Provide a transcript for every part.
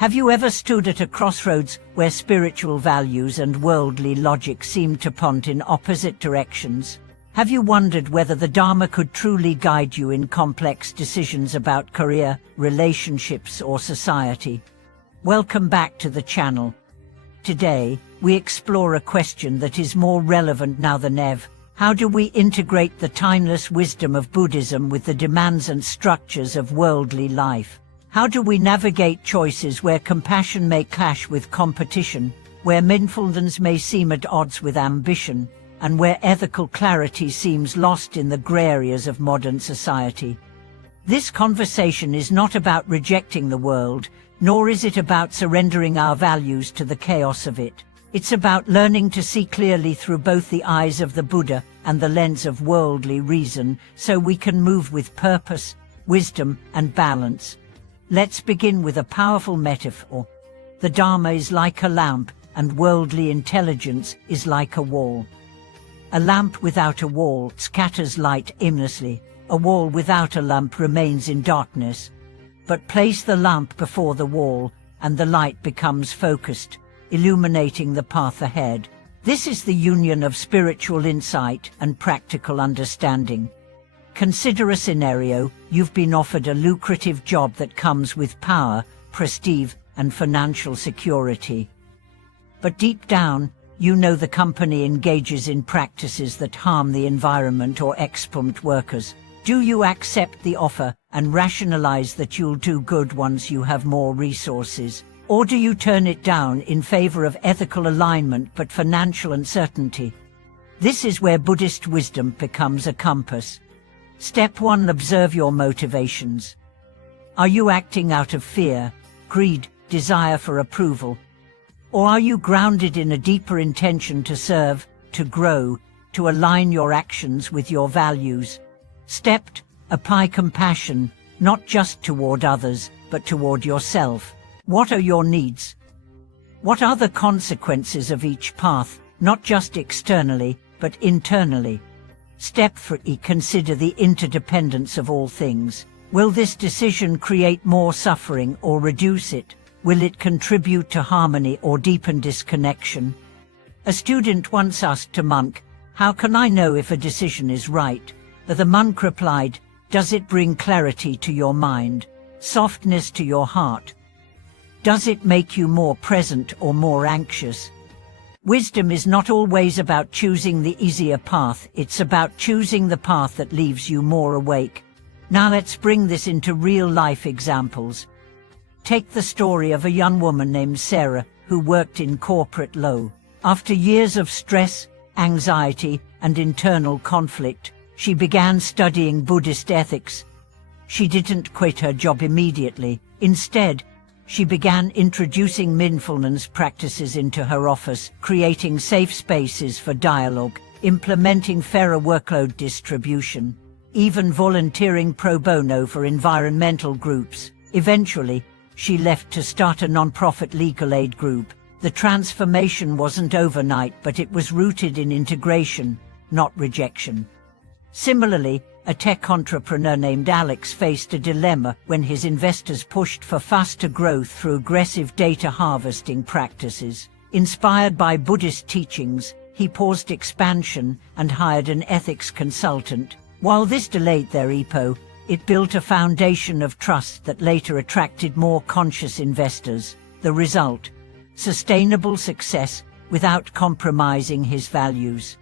Have you ever stood at a crossroads where spiritual values and worldly logic seem to point in opposite directions? Have you wondered whether the Dharma could truly guide you in complex decisions about career, relationships, or society? Welcome back to the channel. Today, we explore a question that is more relevant now than ever. How do we integrate the timeless wisdom of Buddhism with the demands and structures of worldly life? How do we navigate choices where compassion may clash with competition, where mindfulness may seem at odds with ambition, and where ethical clarity seems lost in the grey areas of modern society? This conversation is not about rejecting the world, nor is it about surrendering our values to the chaos of it. It's about learning to see clearly through both the eyes of the Buddha and the lens of worldly reason, so we can move with purpose, wisdom, and balance. Let's begin with a powerful metaphor. The Dharma is like a lamp, and worldly intelligence is like a wall. A lamp without a wall scatters light aimlessly. A wall without a lamp remains in darkness. But place the lamp before the wall, and the light becomes focused, illuminating the path ahead. This is the union of spiritual insight and practical understanding. Consider a scenario: you've been offered a lucrative job that comes with power, prestige, and financial security. But deep down, you know the company engages in practices that harm the environment or exploit workers. Do you accept the offer and rationalize that you'll do good once you have more resources? Or do you turn it down in favor of ethical alignment but financial uncertainty? This is where Buddhist wisdom becomes a compass. Step 1. Observe your motivations. Are you acting out of fear, greed, desire for approval? Or are you grounded in a deeper intention to serve, to grow, to align your actions with your values? Step 2. Apply compassion, not just toward others, but toward yourself. What are your needs? What are the consequences of each path, not just externally, but internally? Step 3. Consider the interdependence of all things. Will this decision create more suffering or reduce it? Will it contribute to harmony or deepen disconnection? A student once asked a monk, "How can I know if a decision is right?" The monk replied, "Does it bring clarity to your mind, softness to your heart? Does it make you more present or more anxious?" Wisdom is not always about choosing the easier path, it's about choosing the path that leaves you more awake. Now let's bring this into real-life examples. Take the story of a young woman named Sarah who worked in corporate law. After years of stress, anxiety, and internal conflict, she began studying Buddhist ethics. She didn't quit her job immediately. Instead, she began introducing mindfulness practices into her office, creating safe spaces for dialogue, implementing fairer workload distribution, even volunteering pro bono for environmental groups. Eventually, she left to start a non-profit legal aid group. The transformation wasn't overnight, but it was rooted in integration, not rejection. Similarly, a tech entrepreneur named Alex faced a dilemma when his investors pushed for faster growth through aggressive data harvesting practices. Inspired by Buddhist teachings, he paused expansion and hired an ethics consultant. While this delayed their IPO, it built a foundation of trust that later attracted more conscious investors. The result: sustainable success without compromising his values.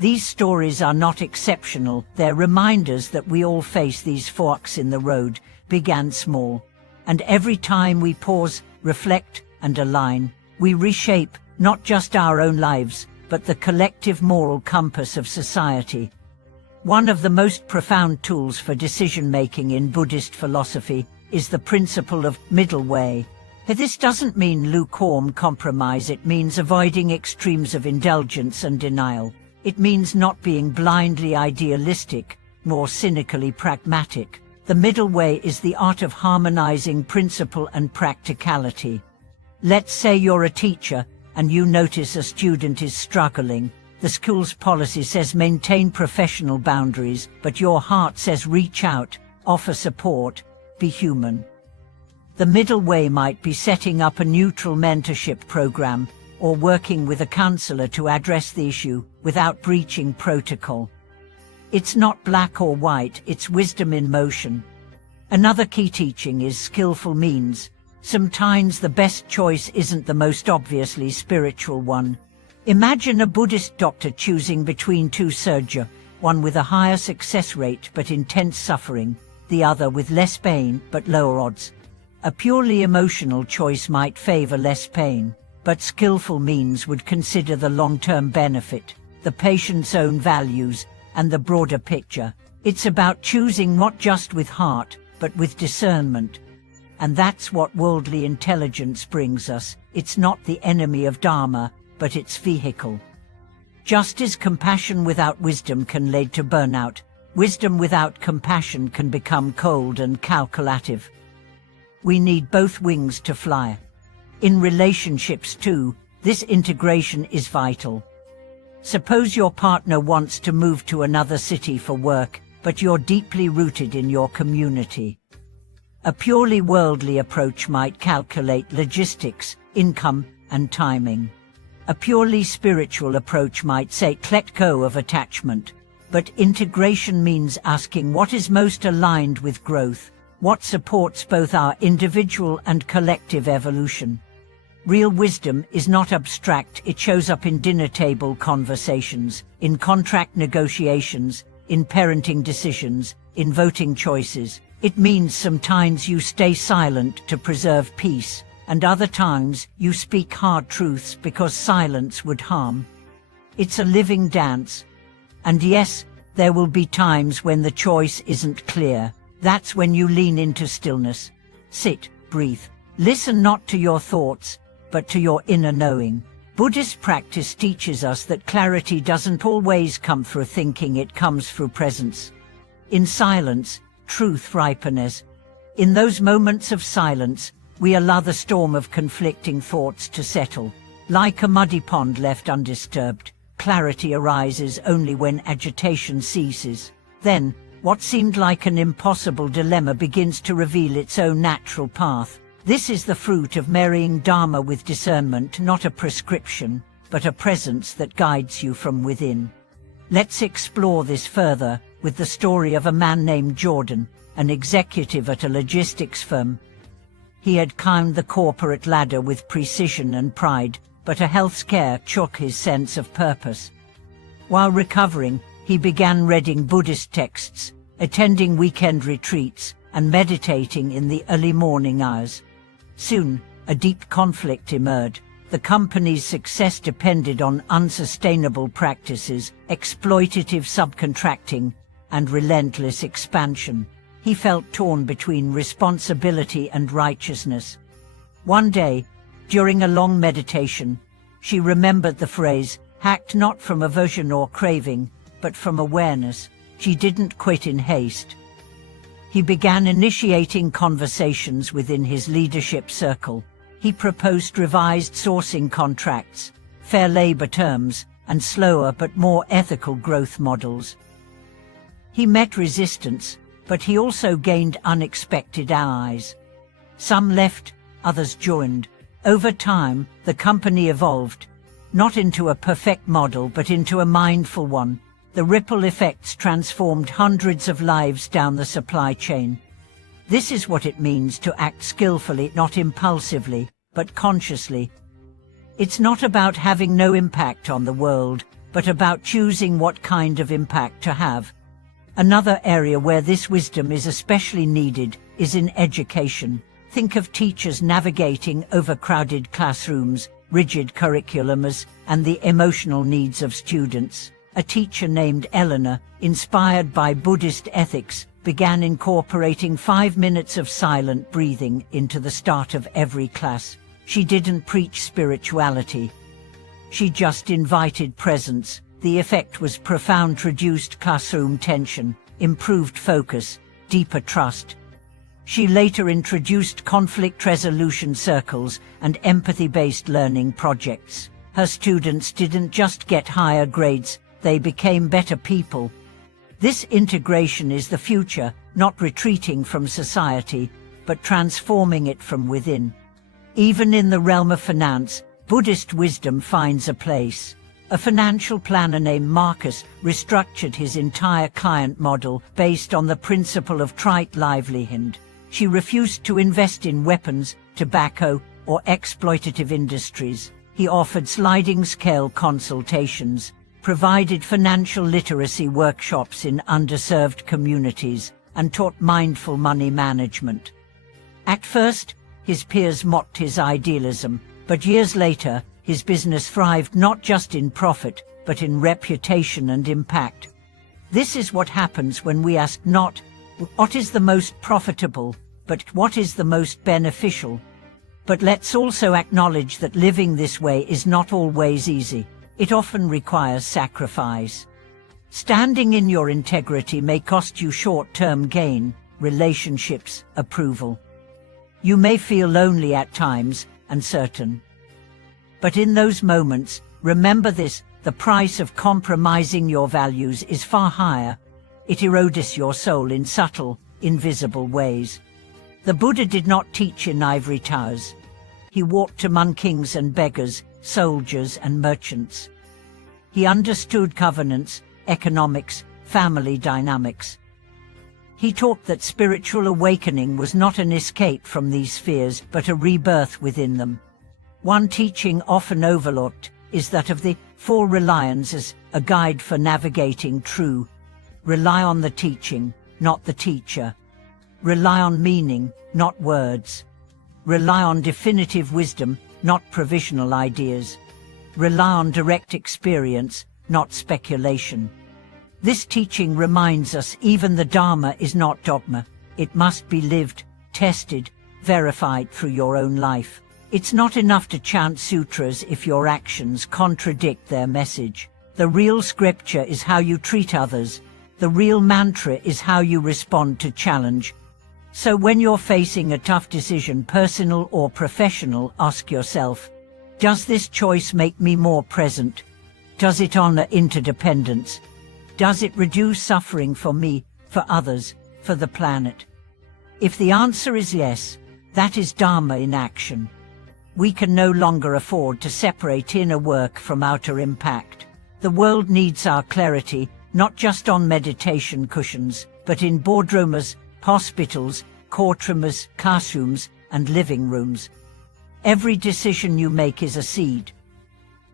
These stories are not exceptional, they're reminders that we all face these forks in the road, big and small. And every time we pause, reflect, and align, we reshape not just our own lives, but the collective moral compass of society. One of the most profound tools for decision-making in Buddhist philosophy is the principle of middle way. This doesn't mean lukewarm compromise, it means avoiding extremes of indulgence and denial. It means not being blindly idealistic, nor cynically pragmatic. The middle way is the art of harmonizing principle and practicality. Let's say you're a teacher, and you notice a student is struggling. The school's policy says maintain professional boundaries, but your heart says reach out, offer support, be human. The middle way might be setting up a neutral mentorship program or working with a counselor to address the issue without breaching protocol. It's not black or white, it's wisdom in motion. Another key teaching is skillful means. Sometimes the best choice isn't the most obviously spiritual one. Imagine a Buddhist doctor choosing between two surgery, one with a higher success rate but intense suffering, the other with less pain but lower odds. A purely emotional choice might favor less pain, but skillful means would consider the long-term benefit, the patient's own values, and the broader picture. It's about choosing not just with heart, but with discernment. And that's what worldly intelligence brings us. It's not the enemy of Dharma, but its vehicle. Just as compassion without wisdom can lead to burnout, wisdom without compassion can become cold and calculative. We need both wings to fly. In relationships too, this integration is vital. Suppose your partner wants to move to another city for work, but you're deeply rooted in your community. A purely worldly approach might calculate logistics, income, and timing. A purely spiritual approach might say, let go of attachment. But integration means asking what is most aligned with growth, what supports both our individual and collective evolution. Real wisdom is not abstract, it shows up in dinner table conversations, in contract negotiations, in parenting decisions, in voting choices. It means sometimes you stay silent to preserve peace, and other times you speak hard truths because silence would harm. It's a living dance. And yes, there will be times when the choice isn't clear. That's when you lean into stillness. Sit, breathe. Listen not to your thoughts, but to your inner knowing. Buddhist practice teaches us that clarity doesn't always come through thinking, it comes through presence. In silence, truth ripens. In those moments of silence, we allow the storm of conflicting thoughts to settle. Like a muddy pond left undisturbed, clarity arises only when agitation ceases. Then, what seemed like an impossible dilemma begins to reveal its own natural path. This is the fruit of marrying Dharma with discernment, not a prescription, but a presence that guides you from within. Let's explore this further with the story of a man named Jordan, an executive at a logistics firm. He had climbed the corporate ladder with precision and pride, but a health scare shook his sense of purpose. While recovering, he began reading Buddhist texts, attending weekend retreats, and meditating in the early morning hours. Soon, a deep conflict emerged. The company's success depended on unsustainable practices, exploitative subcontracting, and relentless expansion. He felt torn between responsibility and righteousness. One day, during a long meditation, she remembered the phrase, "Act not from aversion or craving, but from awareness." She didn't quit in haste. He began initiating conversations within his leadership circle. He proposed revised sourcing contracts, fair labor terms, and slower but more ethical growth models. He met resistance, but he also gained unexpected allies. Some left, others joined. Over time, the company evolved, not into a perfect model but into a mindful one. The ripple effects transformed hundreds of lives down the supply chain. This is what it means to act skillfully, not impulsively, but consciously. It's not about having no impact on the world, but about choosing what kind of impact to have. Another area where this wisdom is especially needed is in education. Think of teachers navigating overcrowded classrooms, rigid curriculums, and the emotional needs of students. A teacher named Eleanor, inspired by Buddhist ethics, began incorporating 5 minutes of silent breathing into the start of every class. She didn't preach spirituality. She just invited presence. The effect was profound: reduced classroom tension, improved focus, deeper trust. She later introduced conflict resolution circles and empathy-based learning projects. Her students didn't just get higher grades, they became better people. This integration is the future, not retreating from society, but transforming it from within. Even in the realm of finance, Buddhist wisdom finds a place. A financial planner named Marcus restructured his entire client model based on the principle of trite livelihood. She refused to invest in weapons, tobacco, or exploitative industries. He offered sliding-scale consultations, provided financial literacy workshops in underserved communities, and taught mindful money management. At first, his peers mocked his idealism, but years later, his business thrived not just in profit, but in reputation and impact. This is what happens when we ask not what is the most profitable, but what is the most beneficial. But let's also acknowledge that living this way is not always easy. It often requires sacrifice. Standing in your integrity may cost you short-term gain, relationships, approval. You may feel lonely at times, uncertain. But in those moments, remember this: the price of compromising your values is far higher. It erodes your soul in subtle, invisible ways. The Buddha did not teach in ivory towers. He walked among kings and beggars, soldiers and merchants. He understood governance, economics, family dynamics. He taught that spiritual awakening was not an escape from these spheres, but a rebirth within them. One teaching often overlooked is that of the four reliances, a guide for navigating true. Rely on the teaching, not the teacher. Rely on meaning, not words. Rely on definitive wisdom, not provisional ideas. Rely on direct experience, not speculation. This teaching reminds us even the Dharma is not dogma. It must be lived, tested, verified through your own life. It's not enough to chant sutras if your actions contradict their message. The real scripture is how you treat others. The real mantra is how you respond to challenge. So when you're facing a tough decision, personal or professional, ask yourself, does this choice make me more present? Does it honor interdependence? Does it reduce suffering for me, for others, for the planet? If the answer is yes, that is Dharma in action. We can no longer afford to separate inner work from outer impact. The world needs our clarity, not just on meditation cushions, but in boardrooms, hospitals, courtrooms, classrooms, and living rooms. Every decision you make is a seed.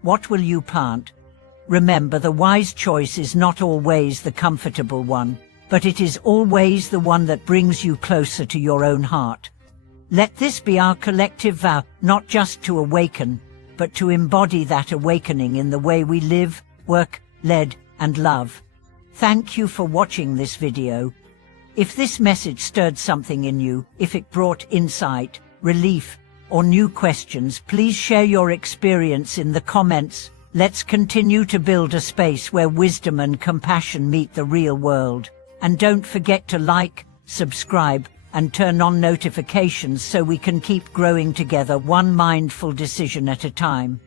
What will you plant? Remember, the wise choice is not always the comfortable one, but it is always the one that brings you closer to your own heart. Let this be our collective vow, not just to awaken, but to embody that awakening in the way we live, work, lead, and love. Thank you for watching this video. If this message stirred something in you, if it brought insight, relief, or new questions, please share your experience in the comments. Let's continue to build a space where wisdom and compassion meet the real world. And don't forget to like, subscribe, and turn on notifications so we can keep growing together, one mindful decision at a time.